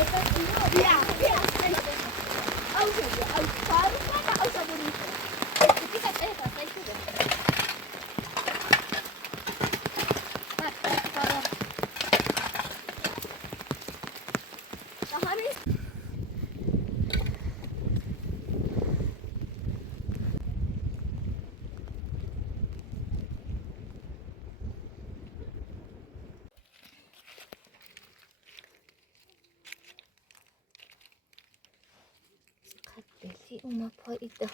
بیا او شو او کارو کنه او صبوری کیسه ته پاسای شده بلی اومد پاییده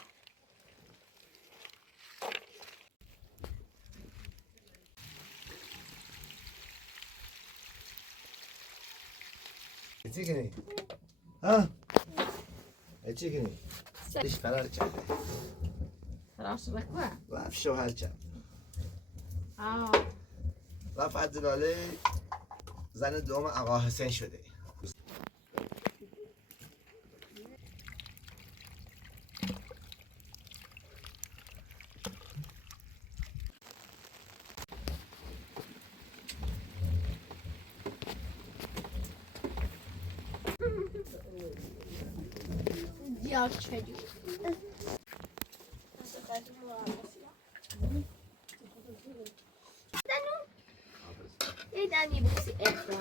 چی کنی؟ ها؟ چی کنی؟ ایش فرار کرده فرار شده که؟ رفت شوهر کرد رفت عدلاله زن دوم آقا حسین شده دیار چجوری دنی بکسی افراز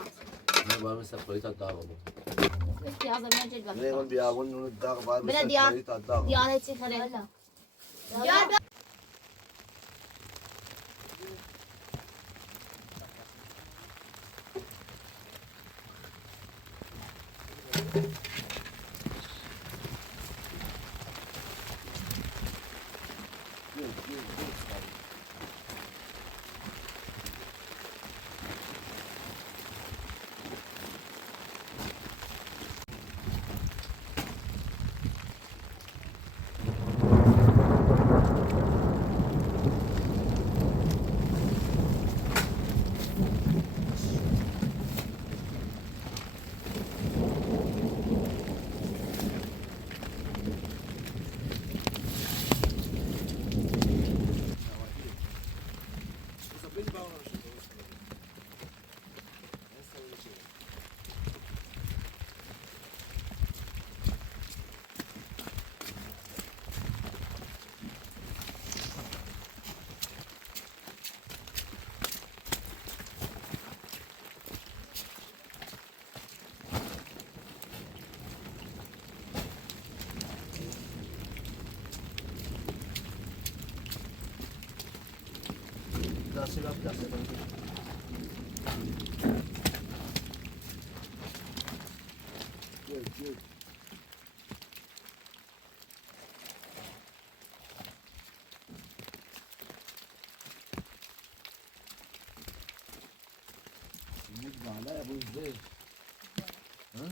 نه باید مثل پلیت داغ بود بستی آزم نجد نه اون بیابون نون داغ باید بله مثل دیار پلیت داغ دیار چی خره دیار دستی رفت دستی رفت گل بود بالا بود زیر ها؟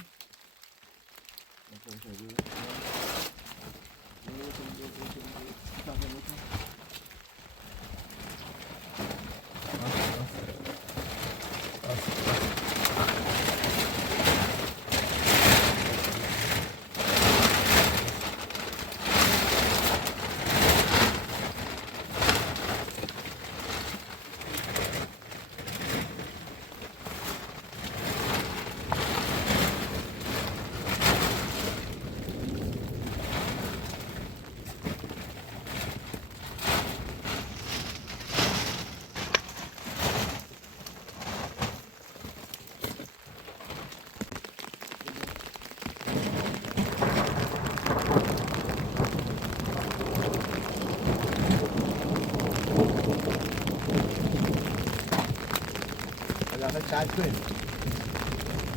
Jangan cakap.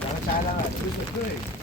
Jangan salah. Terus betul.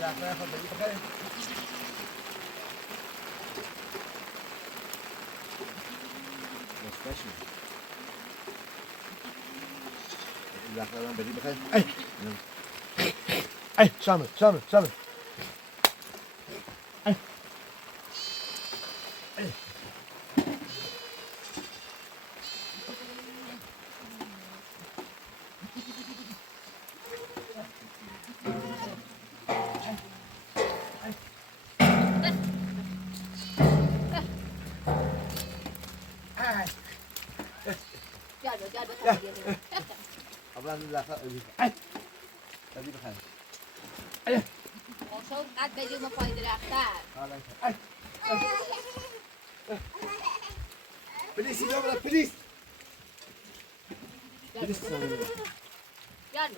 زعفران خود بدی بخریم. مستشفی. زعفران بدی بخریم. ای شامل. Ablan زعفران بدی بخریم. شو قد بدیم پای درختر. پلیس اینجا برد پلیس. پلیس گرد.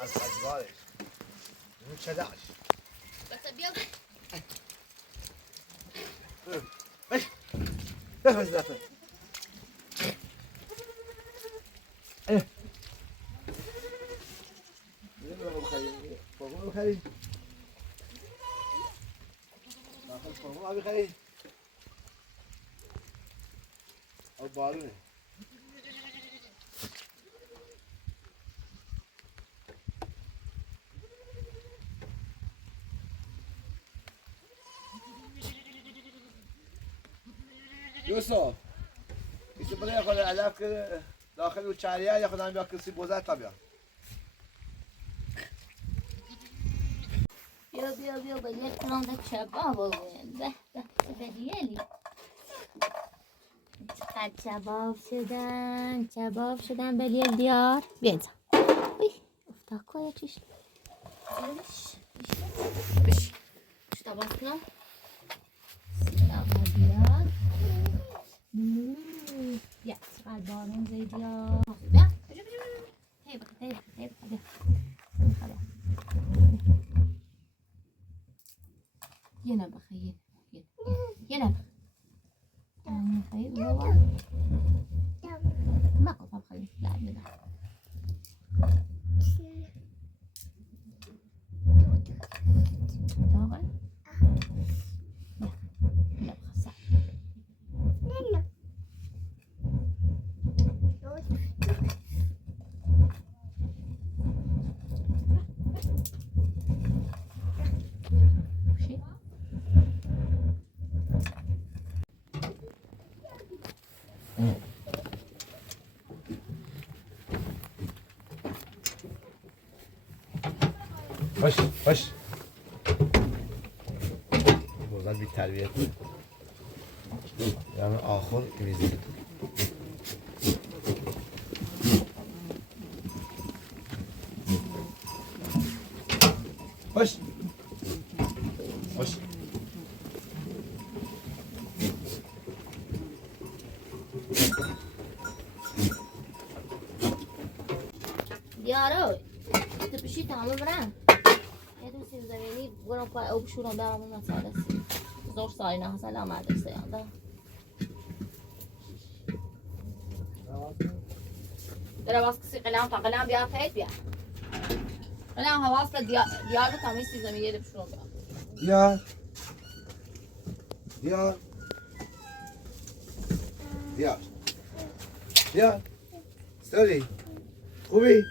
از ازوارش اون چه داشت بس بیا بفرست زعفران فرمون بخرید داخل فرمون بخرید او بارونه یوسف ایشون برای خود علف که داخل او چریه یا خودم بیا کسی بوزد تا بیا بیا بیا کلان ده کباب به بهیلی چقدر کباب شدن بلیل بیار بیاید افتاد کویا چیش بش شتا باز بیاد بیا چقدر بارون زیدی ها بیا هی بیا یه نبخه یه نبخه خیلی بابا ما قفل خیلی لا بدا داغل لا خسا باش بوزد بی تربیت یعنی آخر میزید خوش خوش دیارو تو پیشی تمام برم یه دو سیب زمینی برم پای او بشورم برم اون مسئله زور سایی نه حسن لا مدرسه یانده برای باز کسی قلم تا قلم بیار تایید بیار قلم حواس به دیار تمیز سیب زمینی یه بشورم بیار دیار دیار دیار ستوری خوبی؟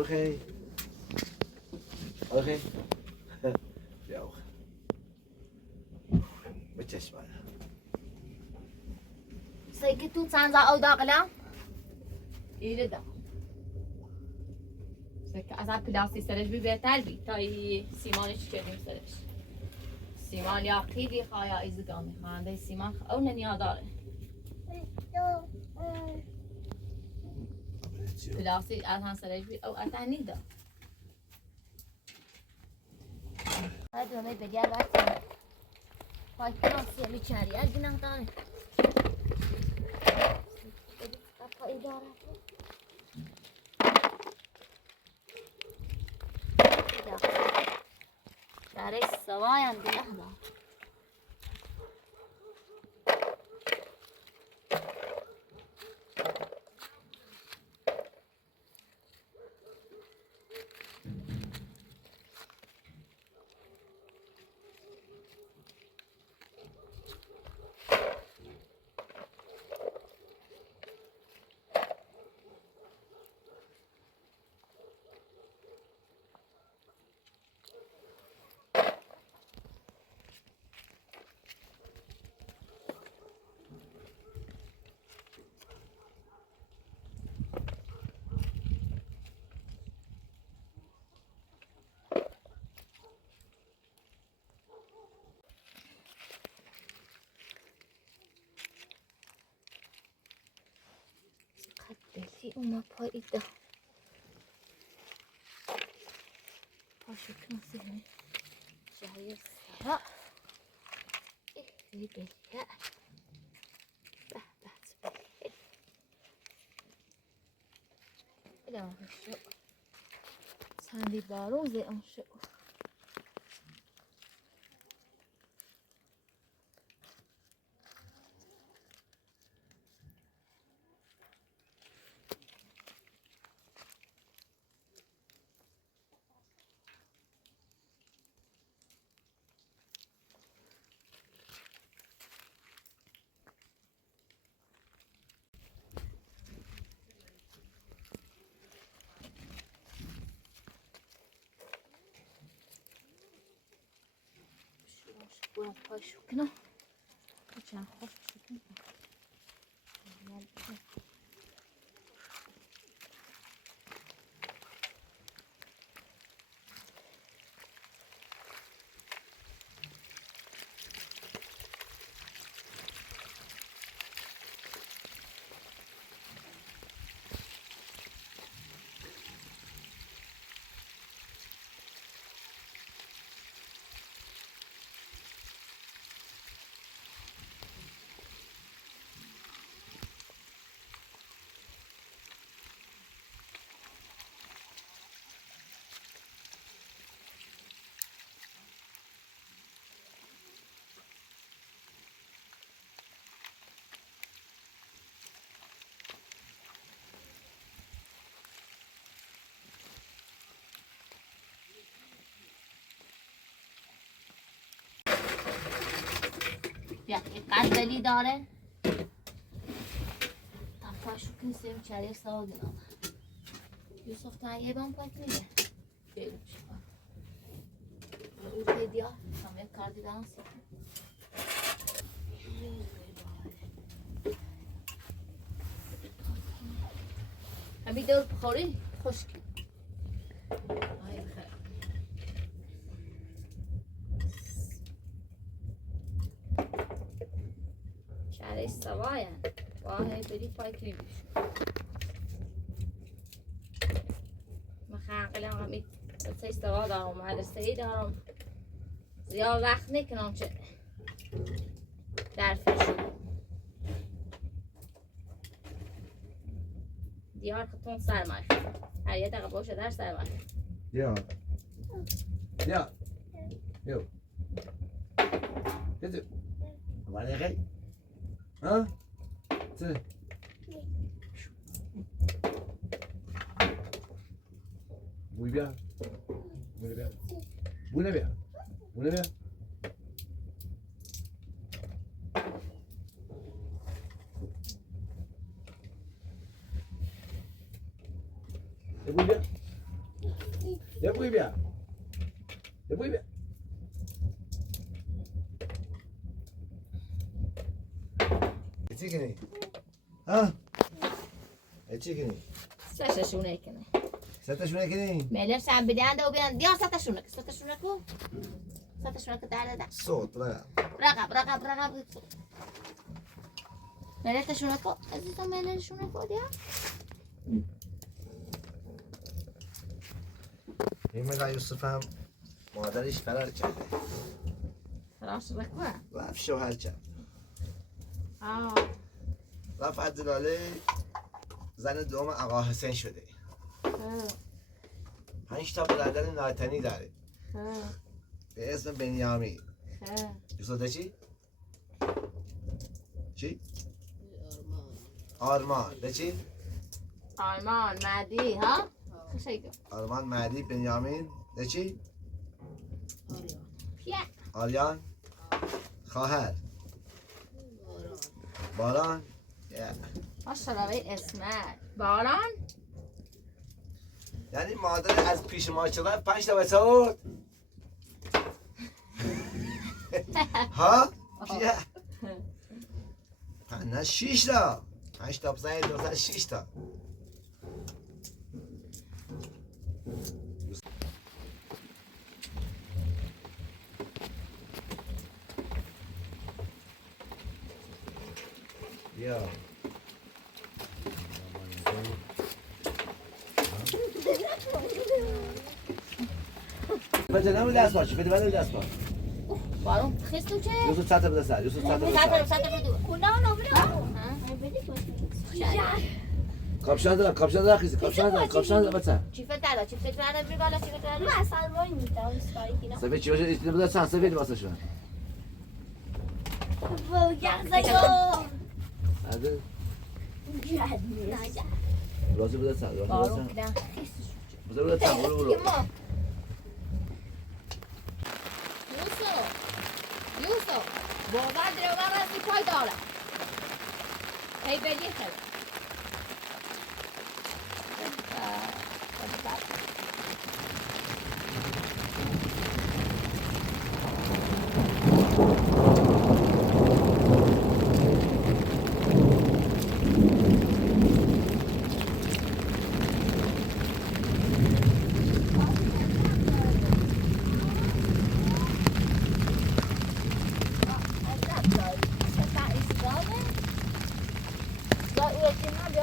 Oké. Oké. Ja. بچشم سيكتو تسانزا او داقلا يردا سك از پلاسی سرش بی بهتر بی تا سیمانش کردیم سرش سیمان یا خیلی خوایا ایزگاه میخوانده سیمان او ننیا داره پلاسی از هم سرش بی او اتنی دا های دومه بگر وقت پای پلاسی میچاری از گناه داره پای داره داره سوایم گناه داره بلی اونا پایی دا پاشو کنسیه جای سرا ای بلیه به به بلیه الان شو سندی بارون زی اون شو برو پاش کنه چند خوش شد یک قدلی داره تفاش رو کنیم چریک سوا گناه یوسف تا یه بام پاک میگه بگو شما اون پیدیا همه کار دیدن همی دور بخوری خشک چریک سوا یعنی واه بری پاک نمیشه مخاقلم همی سه استوا دارم مدرسه‌ای دارم زیاد وقت نکنم چه درفش دیار خطون سرمایه هر یه دقیقه باشه در سرمایه یا یو کدو ولی خیلی ها چه بوی بیا بونه بیا بوی بیا چی کنی؟ ها؟ چی کنی؟ سششونه کنه ستشونه کنی؟ ملر سم بیدن دو بیان دیار ستشونه کو ستشونه که در صوت رقب ملر تشونه کو عزیزم ملرشونه کو دیار این مگه یوسف هم مادرش فرار کرده راست بکوه رفت شوهر کرد رفت عدلاله زن دوم آقا حسین شده 5 تا برادر ناتنی داره به اسم بنیامین یوسف چی؟ چی؟ آرمان به چی؟ آرمان مهدی ها؟ آرمان مهدی بنیامین به چی؟ آریان خواهر باران ماشاءالله اسمت باران یعنی مادر از پیش ما چقدر 5 تا بچه بود ها؟ نه 6 تا 5 تا بزنید 6 تا بیا بده نمو دست باشی بده منو دست باش بارون خستو چه؟ یوسف سطح بده سر یوسف سطح بده سر کاپشن دارم خیزی کاپشن دارم بچه چیفت دارم بری بالا چیفت دارم من اصلا وای میدم سفید چی باشه ایشتی بده چند سفید واسه شون هده رازی بده سر بارون کدن بده سر برو یوسف باور داره و رازی پای داره هی بدی خیلی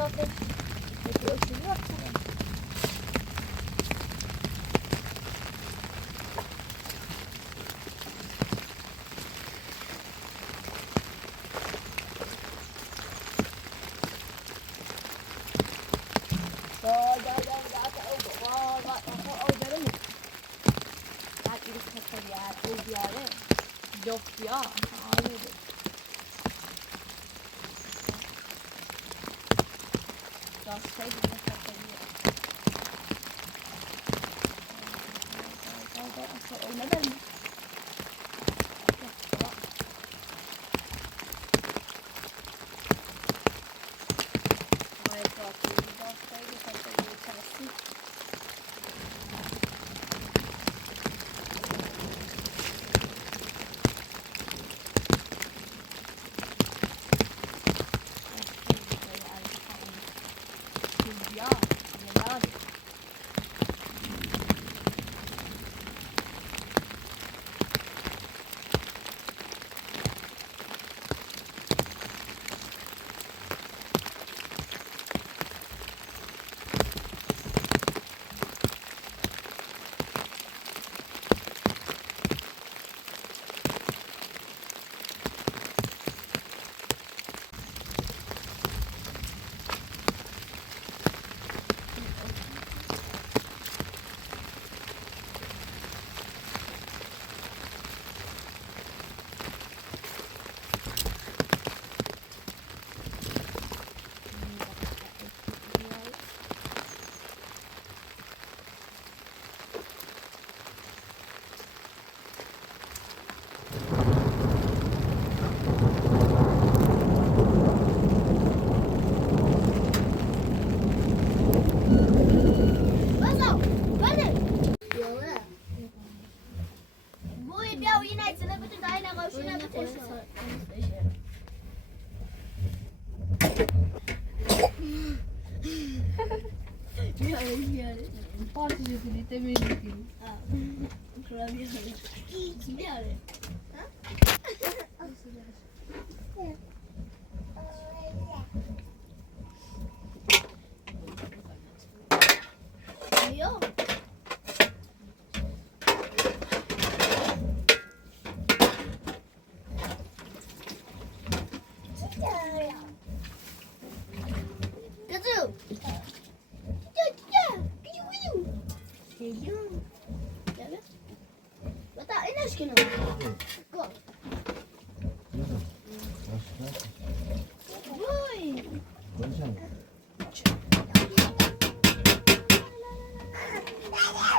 آخه یکی اشوری آخه Ja, das fällt mir nicht auf den Weg.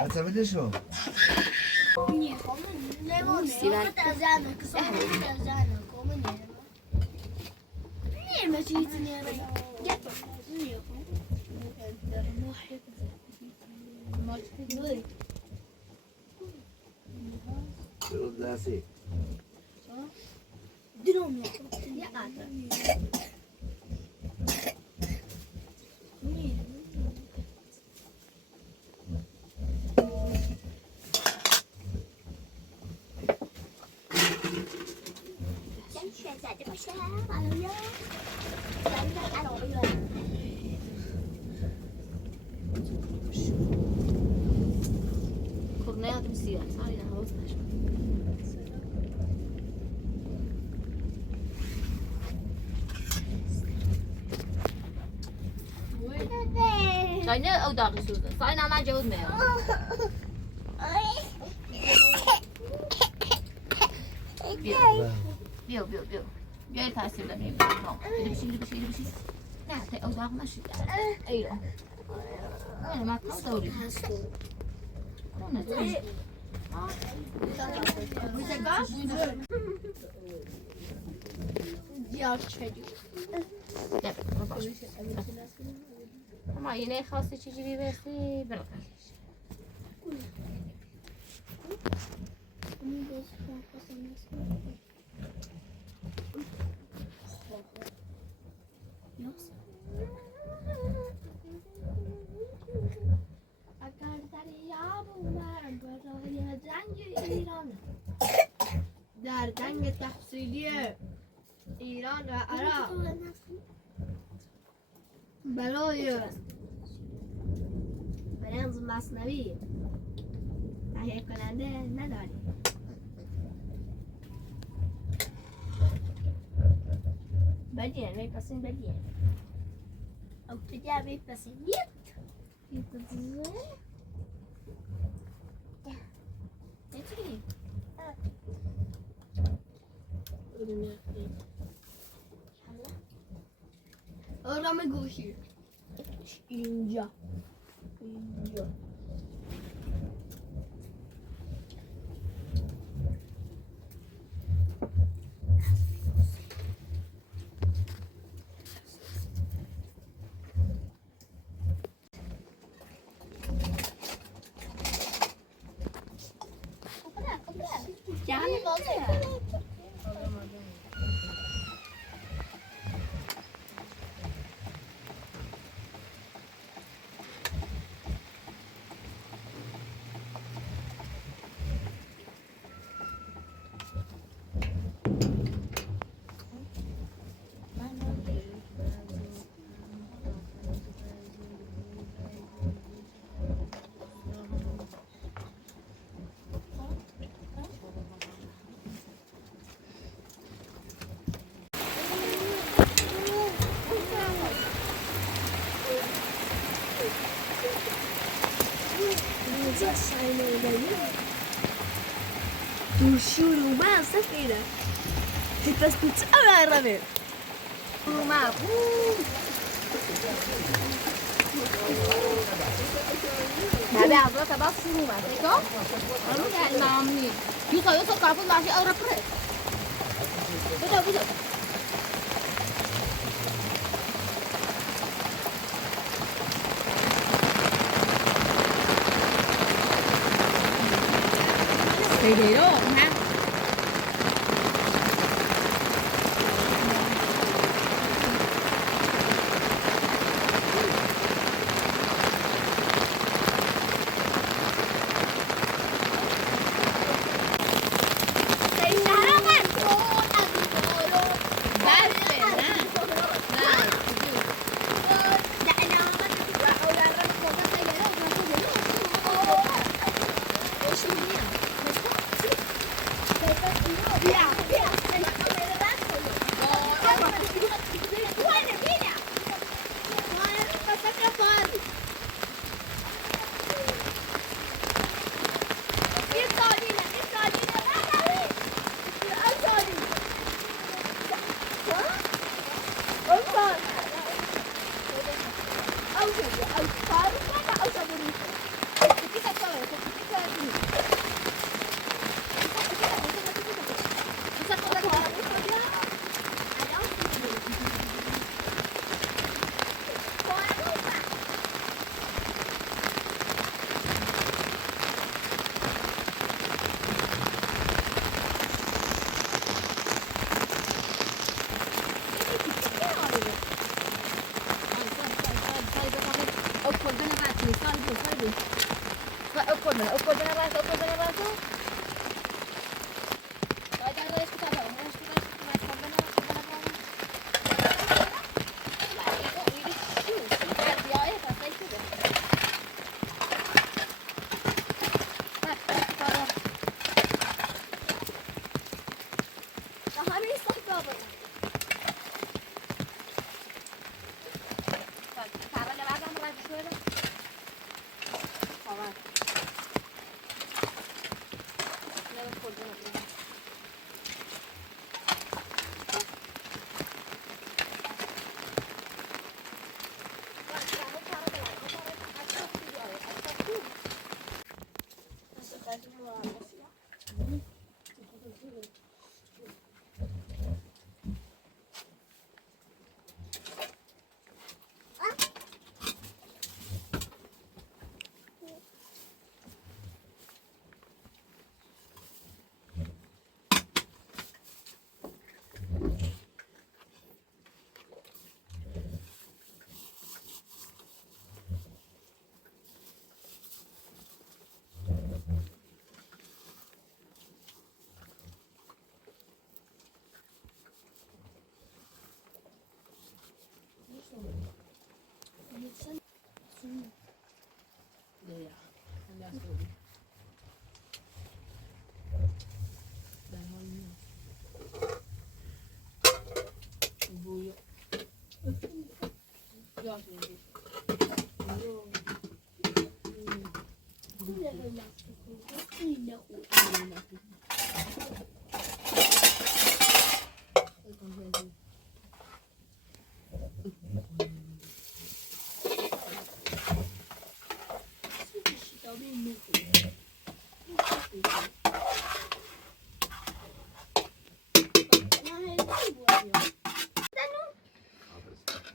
Hasta بدشو درستی Kornaya adım siyah. Aynen havuz taşı. Sayne o da kısırdı. Sayne ana cevap ne ya? Biyo. Biyo tahsil demeyeyim. Bir şey. Ne? Te o da nasıl? Eyle. Ne mak story. Ne? Ama yine خاصه چجوری برسی بلکه اگر دریا بودم برای جنگ ایران در جنگ تحصیلی ایران و عراق برای رمز مصنوی تهیه کننده نداریم. بدین میپسیم بدین او تجا میپسیم میپسیم آرام گوشی اینجا Jangan bosan. شروع سفينة تتبسط أوي الربيع ومع Babe حضرتك بس شروع تيجا أروح يعني معاملين يوصل كافون ماشي أو رفرت بدأ Thì đó ha.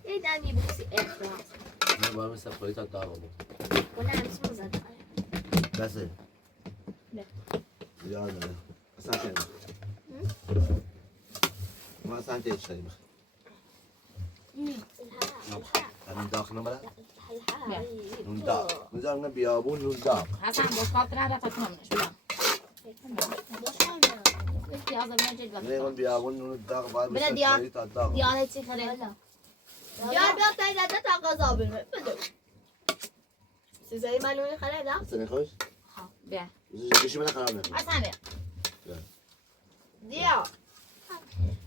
یه دمی بوسی اخلاص من با همین سفاری تا داغ بود. کنه همسون زده بسه نه. یاد داره اصلا خیلی ما اصلا تیش داریم همین داغ نماره نون داغ نون بیابون نون داغ حسن بشقاب نداره تا تمامش بدم پیاز بنجید نون بیابون نون داغ باید بله بشه دیار. سفاری تا داغ دیانه چی خیلی یا بیا تایید تا غذا بده بده سیزایی معلومه خاله ده اصلا خوش بیا گوشی من خراب نکن حسن بیا دیا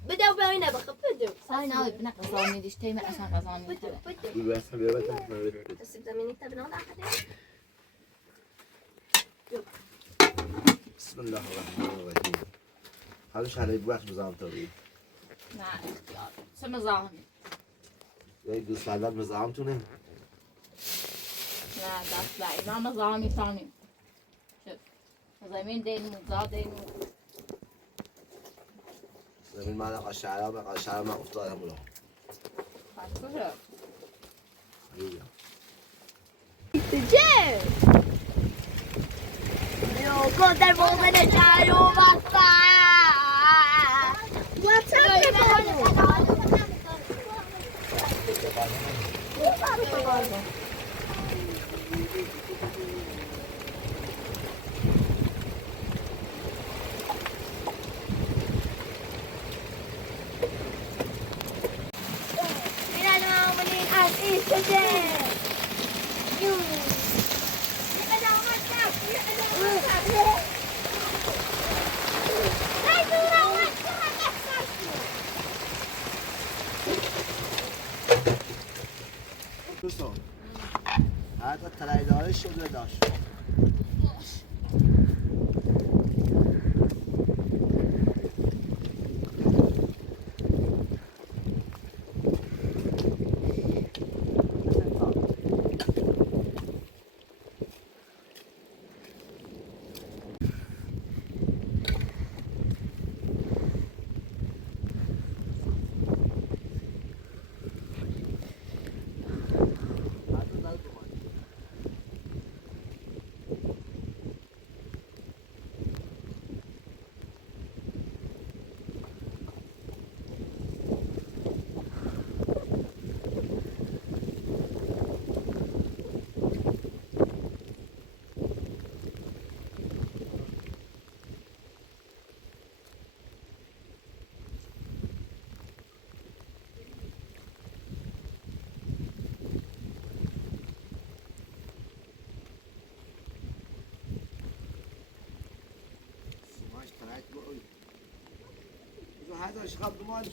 بده و بیا اینه بخب بده سای ناوی بنا قضا میدیش تیم اصلا قضا بده میدیش بده بگو اصلا بیا بده سیب زمینی تبنا داخله بسم الله الرحمن الرحیم حالا شهری بوقت بزام تاری نه اختیار چه مزاحمی یک دوست کردن بزام تونه نه دست لعی ما مزاحمی تانیم شد زمین دین مزا دین زمین من قشعرها من افتادم بودم خسته چه یو در مومن جارو بسا دوستان حتی تلایداره شده داشت هذا شغال ضمان شو